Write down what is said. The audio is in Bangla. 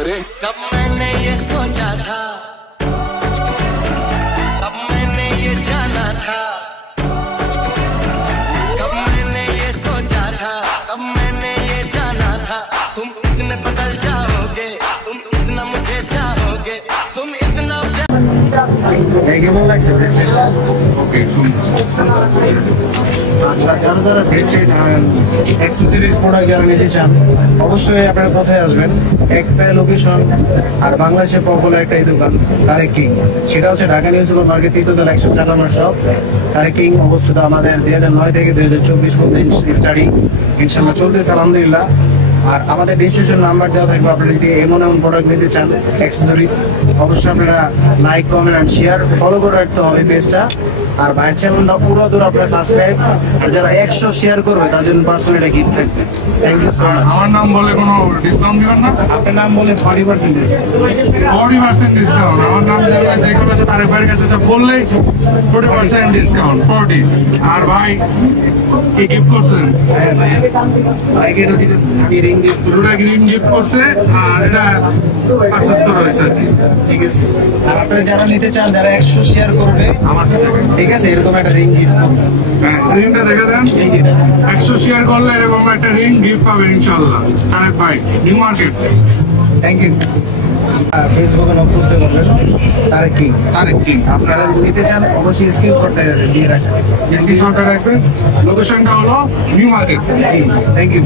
करें। कब मैंने ये सोचा था, कब मैंने ये जाना था, कब मैंने ये सोचा था, कब मैंने ये जाना था, तुम इसमें बदल जाओगे, तुम इतना मुझे चाहोगे, तुम इतना কেমন লাগছে ব্রেসলেট? আচ্ছা, যারা যারা ব্রেসলেট অ্যাক্সেসরিজ প্রোডাক্ট যারা নিতে চান অবশ্যই আপনারা কোথায় আসবেন? একটা লোকেশন আর বাংলাদেশের পপুলার একটাই দোকান তারেক কিং, সেটা হচ্ছে ঢাকা নিউ সুপার মার্কেট 3তলা 104 নম্বর শপ। তারেক কিং অবস্থিত আমাদের 2009 থেকে 2024 পর্যন্ত স্টাডি ইনশাল্লাহ চলতেছে আলহামদুলিল্লাহ। আর আমাদের ডিসক্রিপশন নাম্বার দেওয়া থাকবে, আপনারা যদি এমন প্রোডাক্ট নিতে চান অ্যাক্সেসরিজ অবশ্যই আপনারা like comment and share follow করে রাখতে হবে পেজটা। আর ভাইয়ের চ্যানেলটা পুরো দূর আপনারা সাবস্ক্রাইব, আর যারা 100 শেয়ার করবে তার জন্য পার্সোনালি গিফট থাকবে। Thank you so much. আমার নাম বলে কোনো ডিসকাউন্ট দিবেন না? আপনার নাম বলে 40% ডিসকাউন্ট। 40% ডিসকাউন্ট। আমার নাম যেগুলো আছে তারেক ভাইয়ের কাছে বললেই 40% ডিসকাউন্ট 40। আর ভাই কি গিফট করছেন? ভাইকে এটা দিলে আমি রিং গিফট দুটা গ্রিন গিফট করছে আর এটা পারচেজ করা হয়েছে আর কি। ঠিক আছে। আর আপনারা যারা নিতে চান, যারা 100 শেয়ার করবে আমার ঠিক আছে, এরকম একটা রিং গিফট করবে। হ্যাঁ, রিংটা দেখে দেন। 100 শেয়ার করলে এরকম একটা রিং গিফট পাবেন ইনশাআল্লাহ। তারেক ভাই, নিউ মার্কেট। Thank you. ফেসবুকে নক করতে বলবেন তারেক কিং। তারেক কিং। আপনারা যদি নিতে চান অবশ্যই স্ক্রিনশটটা দিয়ে রাখবেন। স্ক্রিনশটটা রাখবেন। লোকেশনটা হলো নিউ মার্কেট। জি, থ্যাংক ইউ।